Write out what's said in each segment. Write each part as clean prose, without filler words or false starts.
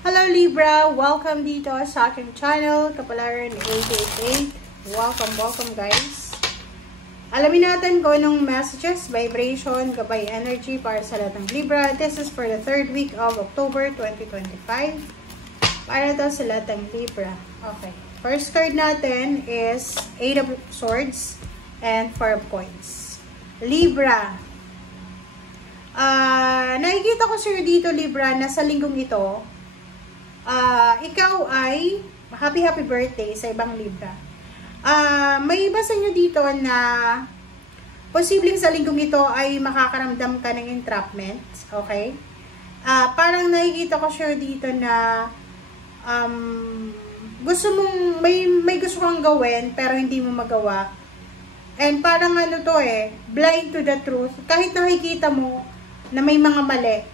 Hello Libra! Welcome dito sa aking channel, Kapalaran 888. Welcome guys! Alamin natin kung anong messages, vibration, gabay energy para sa lahat ng Libra. This is for the 3rd week of October 2025. Para daw sa lahat ng Libra. Okay. First card natin is 8 of Swords and 4 of Coins. Libra. Nakikita ko sir dito Libra na sa linggong ito, ikaw ay happy birthday sa ibang Libra. May iba sa inyo dito na posibleng sa linggong ito ay makakaramdam ka ng entrapment. Okay? Parang nakikita ko sure dito na gusto mong may gusto kang gawin pero hindi mo magawa. And parang ano to blind to the truth. Kahit nakikita mo na may mga mali,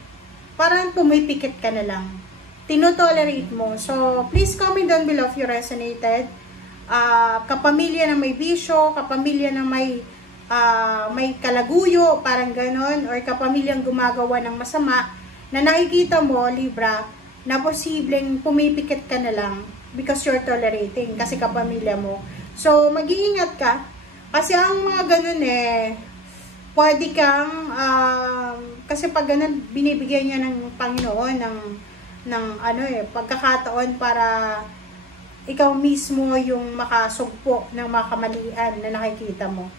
parang pumipikit ka na lang. Tinotolerate mo. So, please comment down below if you resonated. Kapamilya na may bisyo, kapamilya na may kalaguyo, parang ganon, or kapamilyang gumagawa ng masama, na nakikita mo, Libra, na posibleng pumipikit ka na lang because you're tolerating, kasi kapamilya mo. So, mag-iingat ka, kasi ang mga ganon pwede kang, kasi pag ganon, binibigyan niya ng Panginoon, ng pagkakataon para ikaw mismo yung makasugpo ng mga kamalian na nakikita mo.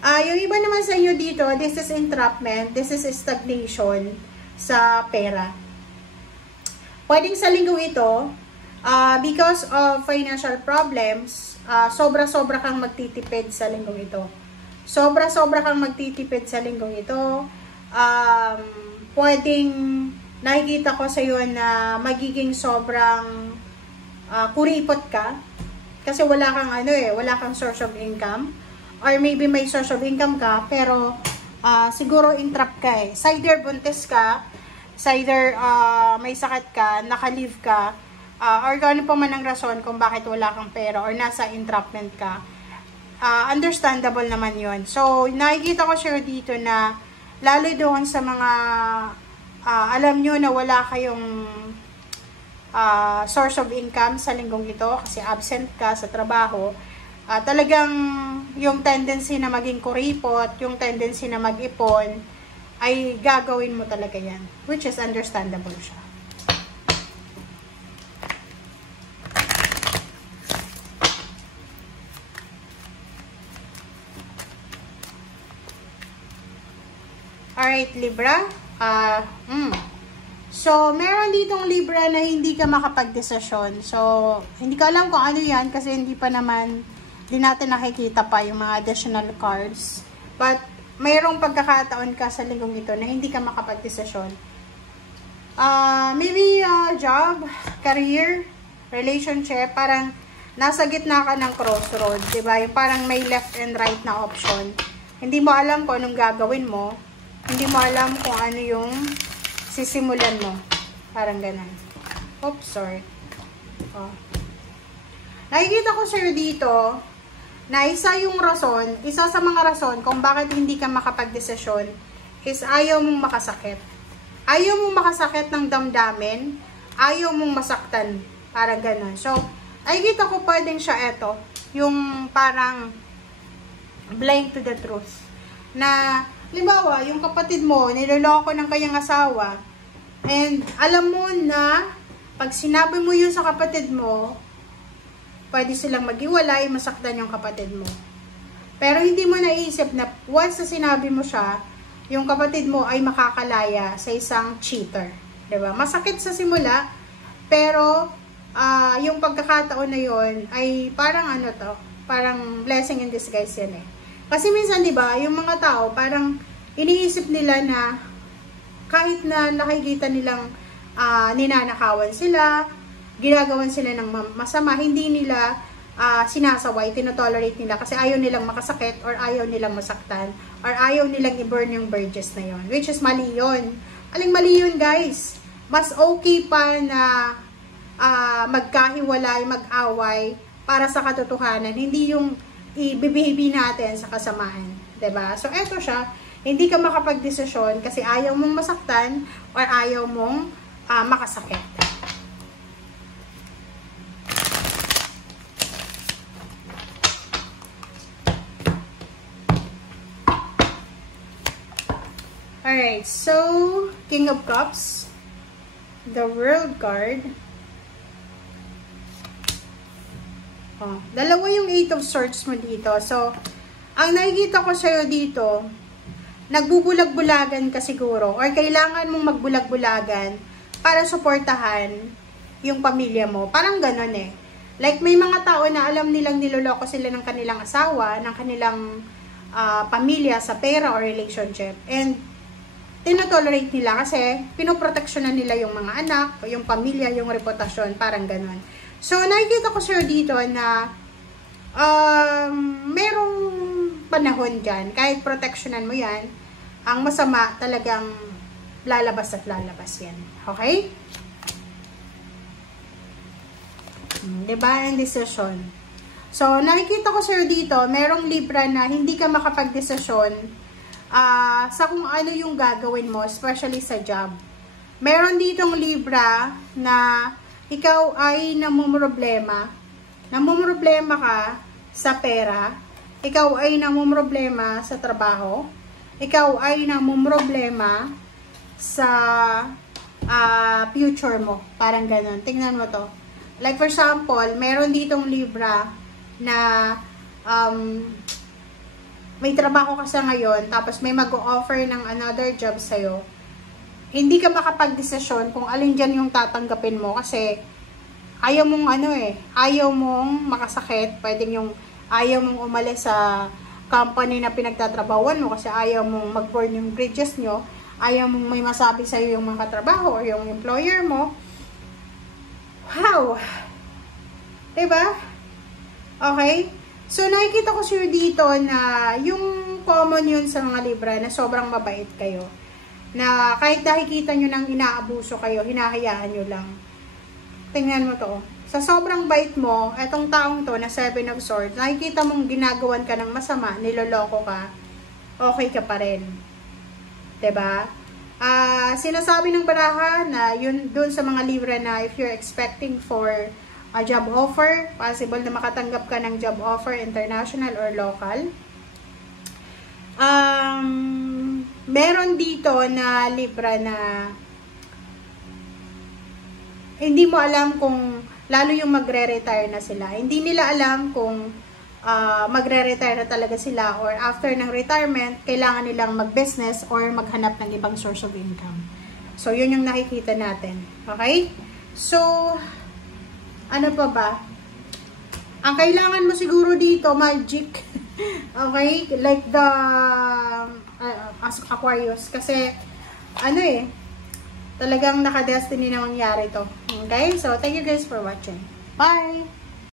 Yung iba naman sa inyo dito, this is entrapment, this is stagnation sa pera. Pwedeng sa linggong ito, because of financial problems, sobra-sobra kang magtitipid sa linggong ito. Sobra-sobra kang magtitipid sa linggong ito. Pwedeng nakikita ko sa iyo na magiging sobrang kuripot ka kasi wala kang wala kang source of income, or maybe may source of income ka pero siguro entrap ka It's either buntis ka, it's either may sakit ka, naka-leave ka, or kung ano pa man ang rason kung bakit wala kang pera or nasa entrapment ka. Understandable naman yon. So nakikita ko sure dito na lalo doon sa mga alam nyo na wala kayong source of income sa linggong ito kasi absent ka sa trabaho, talagang yung tendency na maging kuripot, yung tendency na mag-ipon, ay gagawin mo talaga yan, which is understandable siya. Alright, Libra. So, meron ditong Libra na hindi ka makapag-desisyon. So, hindi ko alam kung ano yan kasi hindi pa naman, di natin nakikita pa yung mga additional cards. But, mayroong pagkakataon ka sa linggong ito na hindi ka makapag-desisyon. Maybe job, career, relationship, parang nasa gitna ka ng crossroad, diba? Yung parang may left and right na option. Hindi mo alam kung anong gagawin mo. Hindi mo alam kung ano yung sisimulan mo. Parang ganun. Oops, sorry. Nakikita ko sir dito na isa sa mga rason kung bakit hindi ka makapag-desisyon is ayaw mong makasakit. Ayaw mong makasakit ng damdamin. Ayaw mong masaktan. Parang ganun. So, nakikita ko pwedeng siya yung parang blind to the truth. Na halimbawa, yung kapatid mo, niloloko ng kanyang asawa, and alam mo na, pag sinabi mo yun sa kapatid mo, pwede silang maghiwalay, masaktan yung kapatid mo. Pero hindi mo naisip na, once na sinabi mo siya, yung kapatid mo ay makakalaya sa isang cheater. Diba? Masakit sa simula, pero, yung pagkakataon na yun, ay parang parang blessing in disguise yan Kasi minsan, di ba, yung mga tao, parang iniisip nila na kahit na nakikita nilang ninanakawan sila, ginagawan sila ng masama, hindi nila sinasaway, tinotolerate nila kasi ayaw nilang makasakit or ayaw nilang masaktan or ayaw nilang i-burn yung bridges na yon, which is mali yun. Aling mali yun, guys. Mas okay pa na magkahiwalay, mag-away para sa katotohanan, hindi yung i-behave natin sa kasamaan. Diba? So, eto siya. Hindi ka makapag-desisyon kasi ayaw mong masaktan or ayaw mong makasakit. Alright, so, King of Cups, the World card. Oh, dalawa yung 8 of Swords mo dito. So, ang nakikita ko sa'yo dito, nagbubulag-bulagan ka siguro, or kailangan mong magbulag-bulagan para suportahan yung pamilya mo. Parang ganon eh. Like, may mga tao na alam nilang niloloko sila ng kanilang asawa, ng kanilang pamilya sa pera or relationship. And, tinotolerate nila kasi pinoproteksyonan nila yung mga anak, yung pamilya, yung reputasyon, parang ganon. So, nakikita ko sir dito na merong panahon dyan, kahit proteksyonan mo yan, ang masama talagang lalabas at lalabas yan. Okay? Diba? And decision. So, nakikita ko sir dito, merong Libra na hindi ka makapag-desisyon sa kung ano yung gagawin mo, especially sa job. Meron ditong Libra na ikaw ay namumroblema ka sa pera, ikaw ay namumroblema sa trabaho, ikaw ay namumroblema sa future mo, parang ganun. Tingnan mo to. Like for example, meron ditong Libra na may trabaho ka sa ngayon, tapos may mag-o-offer ng another job sa'yo. Hindi ka makapag-desisyon kung alin dyan yung tatanggapin mo kasi ayaw mong ayaw mong makasakit, pwedeng yung ayaw mong umalis sa company na pinagtatrabawan mo kasi ayaw mong mag-burn yung bridges nyo, ayaw mong may masabi sa'yo yung mga katrabaho or yung employer mo. Wow! Diba? Okay? So, nakikita ko sure dito na yung common yun sa mga Libra na sobrang mabait kayo. Na kahit nakikita nyo nang inaabuso kayo, hinahayaan nyo lang. Tingnan mo to. Sa sobrang bait mo, etong taong to na 7 of Swords, nakikita mong ginagawan ka ng masama, niloloko ka, okay ka pa rin. Diba? Sinasabi ng baraha na yun dun sa mga Libra na if you're expecting for a job offer, possible na makatanggap ka ng job offer, international or local. Meron dito na Libra na hindi mo alam kung, lalo yung magre-retire na sila, hindi nila alam kung magre-retire na talaga sila or after ng retirement, kailangan nilang mag-business or maghanap ng ibang source of income. So, yun yung nakikita natin. Okay? So, ano pa ba? Ang kailangan mo siguro dito, magic. Okay? Like the Aquarius. Kasi, talagang naka-destiny na mangyari to. Okay? So, thank you guys for watching. Bye!